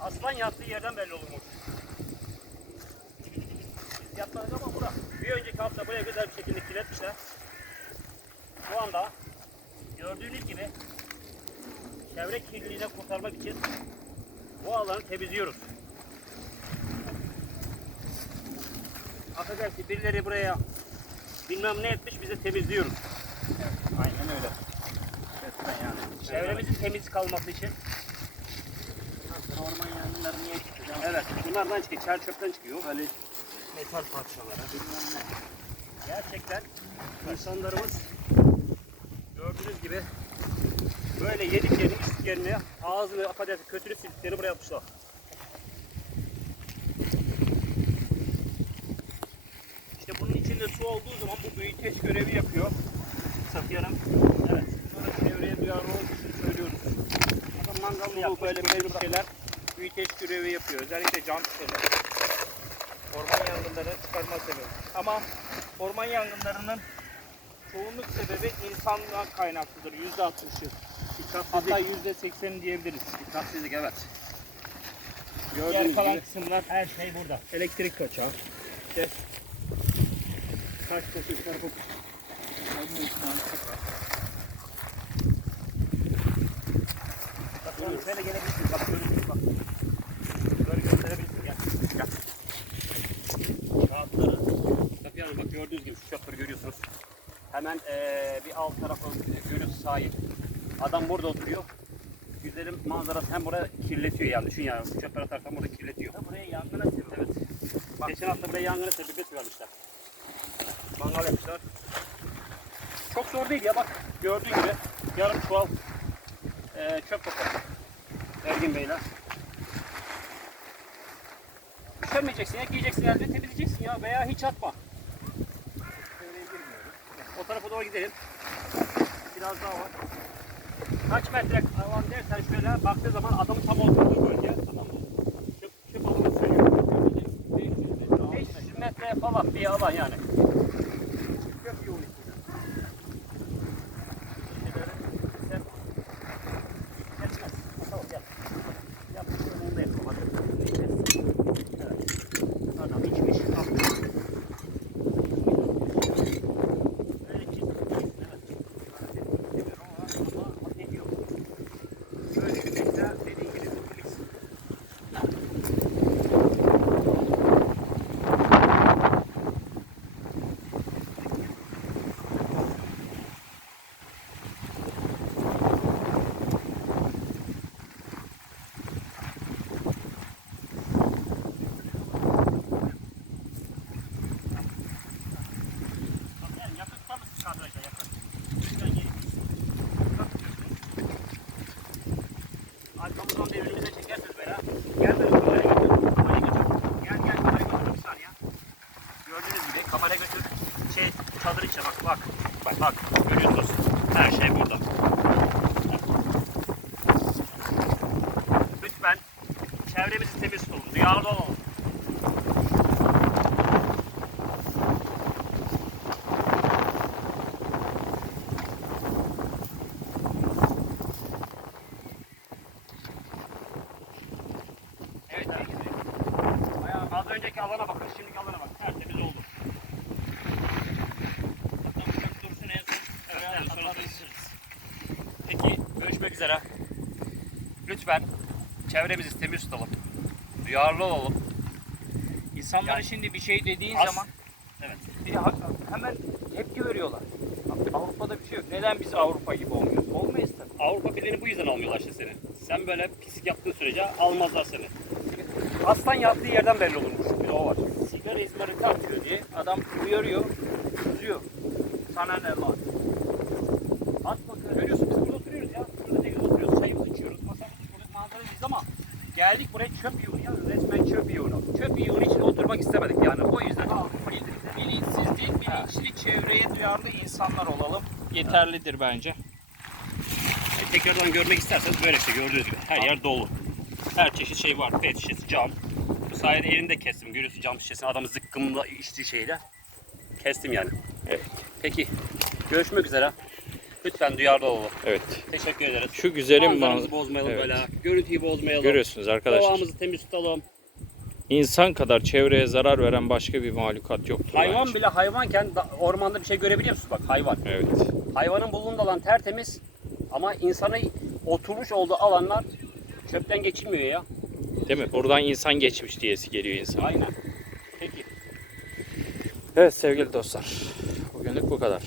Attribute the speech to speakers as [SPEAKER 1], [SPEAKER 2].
[SPEAKER 1] Aslan yattığı yerden belli olur mu? Biz yatmadık ama bura. Bir önceki hafta buraya güzel bir şekilde kirletmişler. Şu anda gördüğünüz gibi çevre kirliliğine kurtarmak için bu alanı temizliyoruz. Affedersin birileri buraya bilmem ne etmiş bize temizliyoruz.
[SPEAKER 2] Aynen öyle. Resmen yani.
[SPEAKER 1] Çevremizin temiz kalması için.
[SPEAKER 2] Orman yangınları niye çıkıyor?
[SPEAKER 1] Evet bunlardan çıkıyor. Çer çöpten çıkıyor. Böyle metal parçaları.
[SPEAKER 2] Bilmem ne.
[SPEAKER 1] Gerçekten insanlarımız gördüğünüz gibi böyle yediklerini, içtiklerini, ağzını, affedersin kötülü sildiklerini buraya atmışlar. İşte bunun içinde su olduğu zaman bu büyüteç görevi yapıyor. Hanım. Evet. Sonra çevreye duyarlı olduğu için söylüyoruz. Adam mangalını yapmış.
[SPEAKER 2] böyle
[SPEAKER 1] böyle
[SPEAKER 2] mevcut şeyler büyüteç görevi yapıyor. Özellikle cam şişeler. Orman yangınlarını çıkarma sebebi. Ama orman yangınlarının çoğunluk sebebi insandan kaynaklıdır. Yüzde altmışı. Hatta yüzde sekseni diyebiliriz.
[SPEAKER 1] Dikkatsizlik evet.
[SPEAKER 2] Diğer
[SPEAKER 1] Gördüğünüz
[SPEAKER 2] kalan
[SPEAKER 1] gibi
[SPEAKER 2] kısımlar
[SPEAKER 1] her şey burada.
[SPEAKER 2] elektrik kaçağı. İşte taş taşı çarpıp.
[SPEAKER 1] Bak şöyle, şöyle gelebilirsin. Bak şöyle bak. Böyle gösterebilirsin. Gel. Gel. Kağıtları. Safiye Hanım bak gördüğünüz gibi görüyorsunuz. Hemen eee, bir alt tarafı görüntü sahip. Adam burada oturuyor. Güzelim manzarası hem buraya kirletiyor yani. Düşün yani çöpler atarsan burada kirletiyor.
[SPEAKER 2] Buraya yangına sebep.
[SPEAKER 1] Evet. Bak, geçen hafta buraya yangına sebebiyet vermişler. Mangal yapmışlar. Çok zor değil ya bak. Gördüğün gibi yarım çuval eee çöp topladık. Ergin Beyler. Üşenmeyeceksin ya giyeceksin elde temizleyeceksin ya veya hiç atma. Tarafa doğru gidelim. Biraz daha var. Kaç metre alan dersen şöyle baktığı zaman adamın tam olduğu bölge. Tamam mı? Çöp alanı söylüyor. 500 metre falan bir alan yani.
[SPEAKER 2] Çöp yolu.
[SPEAKER 1] Sen geçmez. Tamam gel. Yap. Onu da yapalım. Hadi. Evet. Adam içmiş. Aferin. Öyle çizdi. Evet. Ama hak ediyor. Şöyle Gel böyle kameraya götür. Gel gel kameraya götür bir saniye. Gördüğünüz gibi kameraya götür. Şey çadır içe bak bak. Bak bak görüyorsunuz. Her şey burada. Lütfen çevremizi temiz tutun. Duyarlı olalım. Evet sevgili izleyiciler. Önceki alana bakın, şimdiki alana bak. Tertemiz oldu.
[SPEAKER 2] Dursun en son.
[SPEAKER 1] Evet, sonra Peki, görüşmek üzere. Lütfen çevremizi temiz tutalım. Duyarlı olalım.
[SPEAKER 2] İnsanlara
[SPEAKER 1] Yani-
[SPEAKER 2] şimdi bir şey dediğin
[SPEAKER 1] Az-
[SPEAKER 2] zaman
[SPEAKER 1] Evet.
[SPEAKER 2] bir hemen tepki veriyorlar. Avrupa'da bir şey yok. Neden biz Avrupa gibi olmuyoruz? Olmayız tabii.
[SPEAKER 1] Avrupa Birliği'ni bu yüzden almıyorlar işte seni. Sen böyle pislik yaptığın sürece almazlar seni. Aslan yattığı yerden belli olurmuş. Bir o var.
[SPEAKER 2] Sigara izmariti atıyor diye adam uyarıyor, kızıyor. Sana ne lan?
[SPEAKER 1] At bakalım. Görüyorsun biz burada oturuyoruz ya. Burada tekrar oturuyoruz. Çayımızı içiyoruz. Masamızı kuruyoruz. Manzaramız ama geldik buraya çöp yığını ya. Resmen çöp yığını. Çöp yığını için oturmak istemedik yani. O yüzden
[SPEAKER 2] Bil- Bilinçsiz değil, bilinçli çevreye duyarlı insanlar olalım. Yeterlidir bence.
[SPEAKER 1] E, tekrardan görmek isterseniz böyle işte gördüğünüz gibi her yer dolu. Her çeşit şey var. Pet şişesi, cam. Bu sayede elinde kestim. Görüyorsun cam şişesini adamı zıkkımla içtiği şeyle. Kestim yani.
[SPEAKER 2] Evet.
[SPEAKER 1] Peki görüşmek üzere. Lütfen duyarlı olalım.
[SPEAKER 3] Evet.
[SPEAKER 1] Teşekkür ederiz.
[SPEAKER 3] Şu güzelim
[SPEAKER 1] Manzaramızı
[SPEAKER 3] manzara.
[SPEAKER 1] bozmayalım
[SPEAKER 3] Evet.
[SPEAKER 1] böyle. Görüntüyü bozmayalım.
[SPEAKER 3] Görüyorsunuz arkadaşlar.
[SPEAKER 1] Doğamızı temiz tutalım.
[SPEAKER 3] İnsan kadar çevreye zarar veren başka bir mahlukat yoktur
[SPEAKER 1] Hayvan
[SPEAKER 3] bence.
[SPEAKER 1] bile hayvanken da- ormanda bir şey görebiliyor musun? Bak hayvan.
[SPEAKER 3] Evet.
[SPEAKER 1] Hayvanın bulunduğu alan tertemiz ama insanın oturmuş olduğu alanlar çöpten geçilmiyor ya.
[SPEAKER 3] Değil mi? Buradan insan geçmiş diyesi geliyor insan.
[SPEAKER 1] Aynen. Peki.
[SPEAKER 3] Evet sevgili dostlar. Bugünlük bu kadar.